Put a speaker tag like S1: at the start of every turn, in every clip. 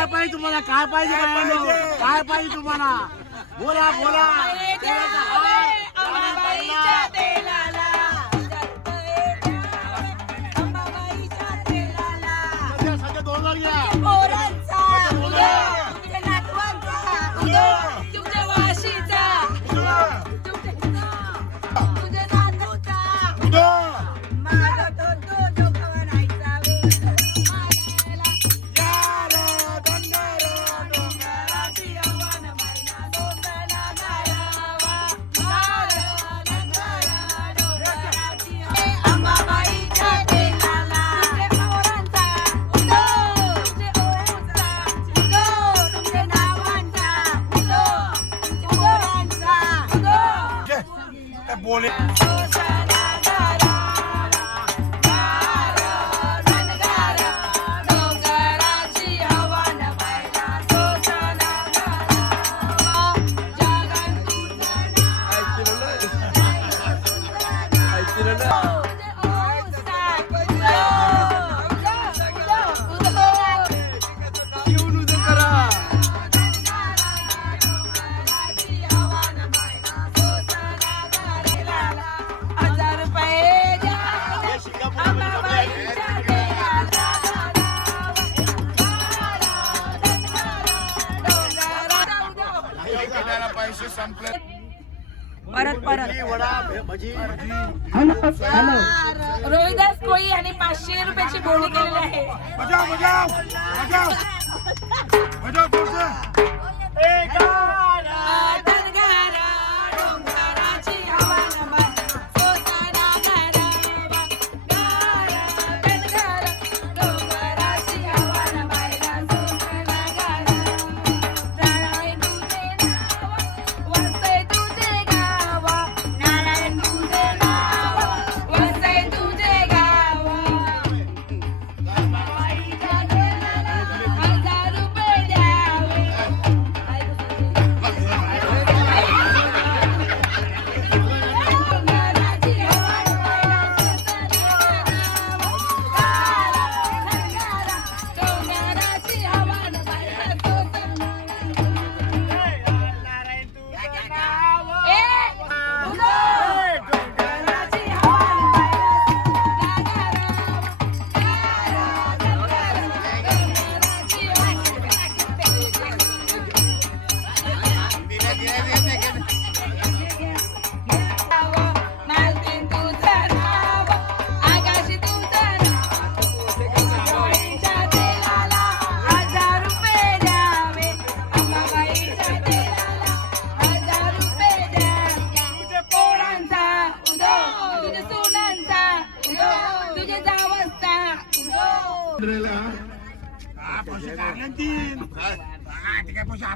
S1: काय पाहिजे तुम्हाला? काय पाहिजे काय पाहिजे? तुम्हाला? बोला बोला.
S2: 来喽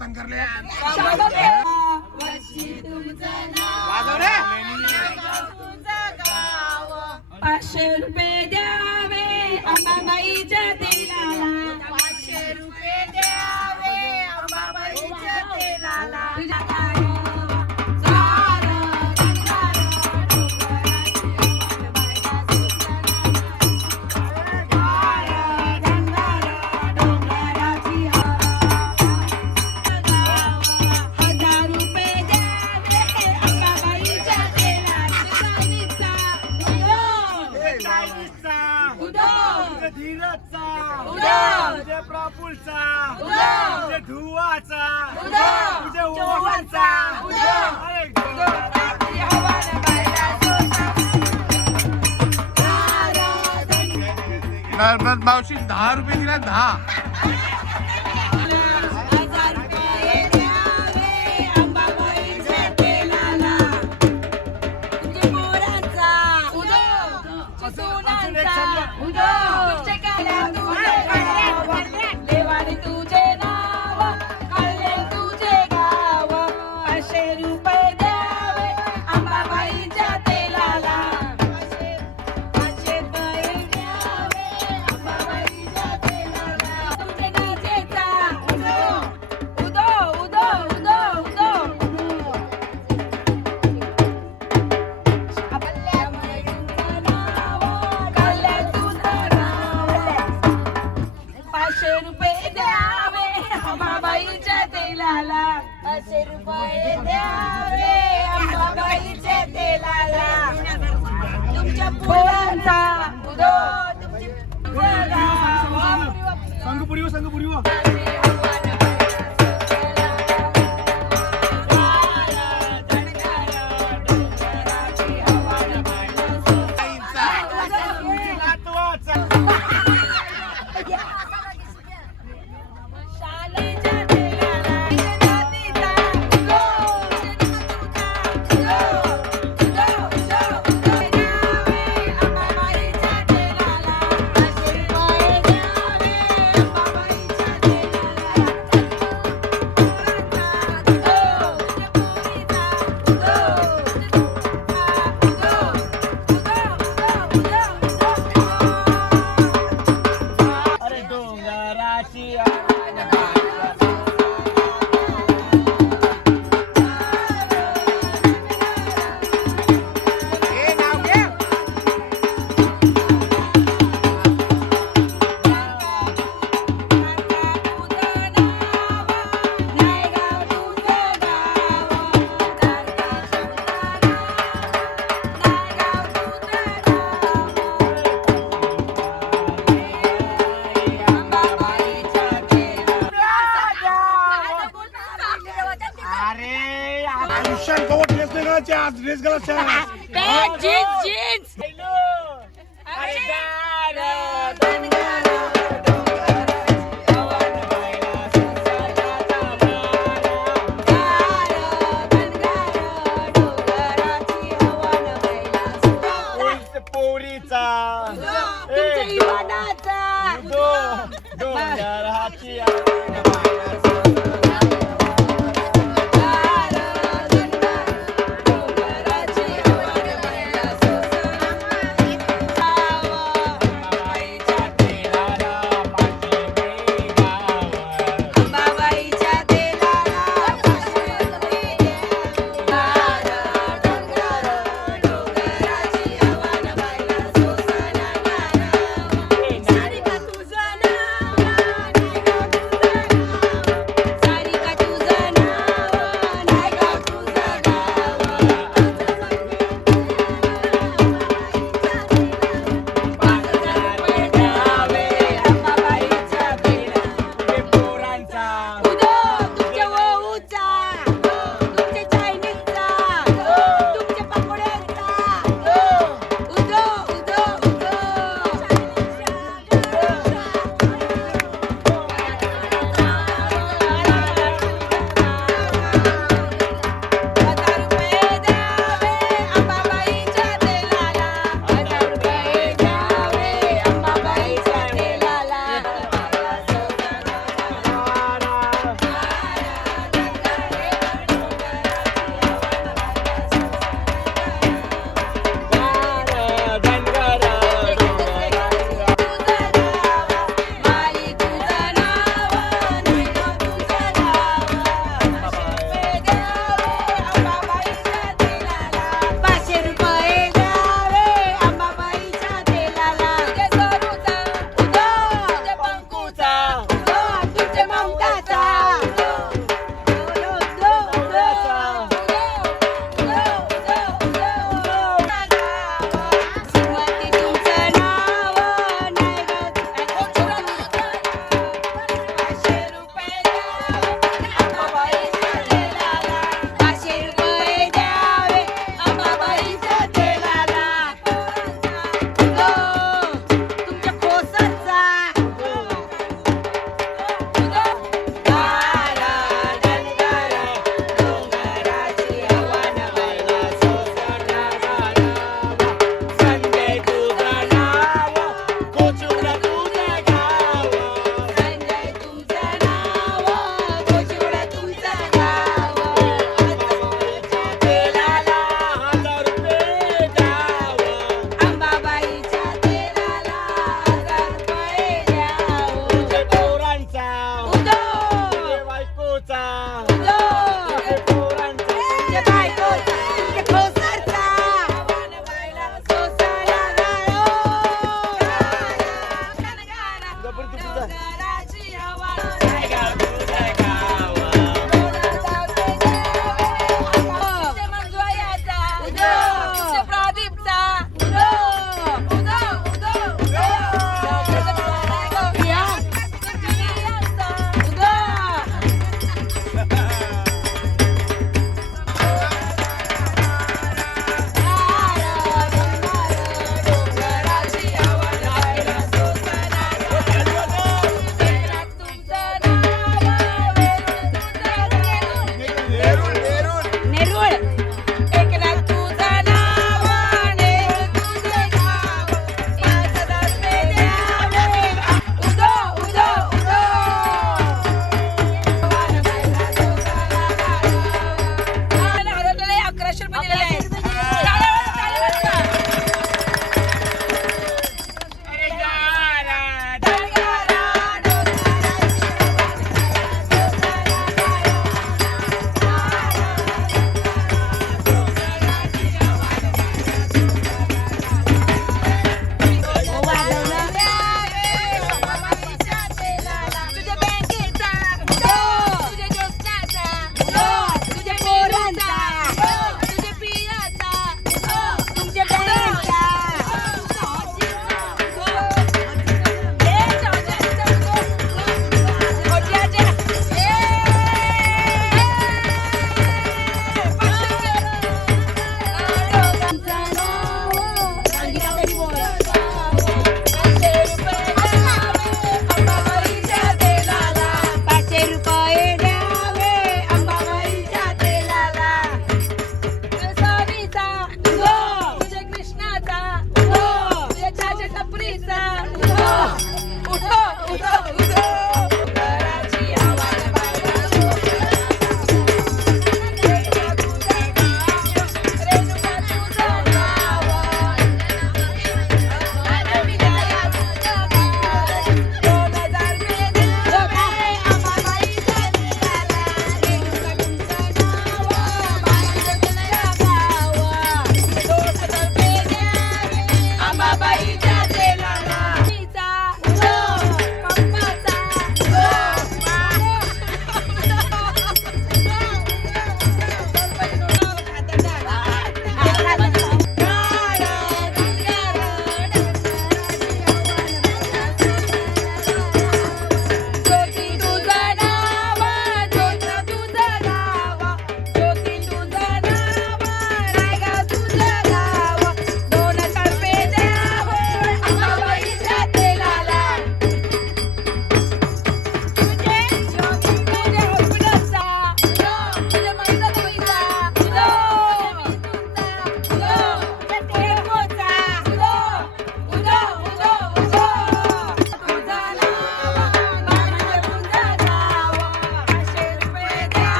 S3: पटकन कर ले देहाला असे रुपये द्यावे. अंबाबाईचे तेलाला फुलांचा उदो तुमची संगपुरी संगपुरी Iwana!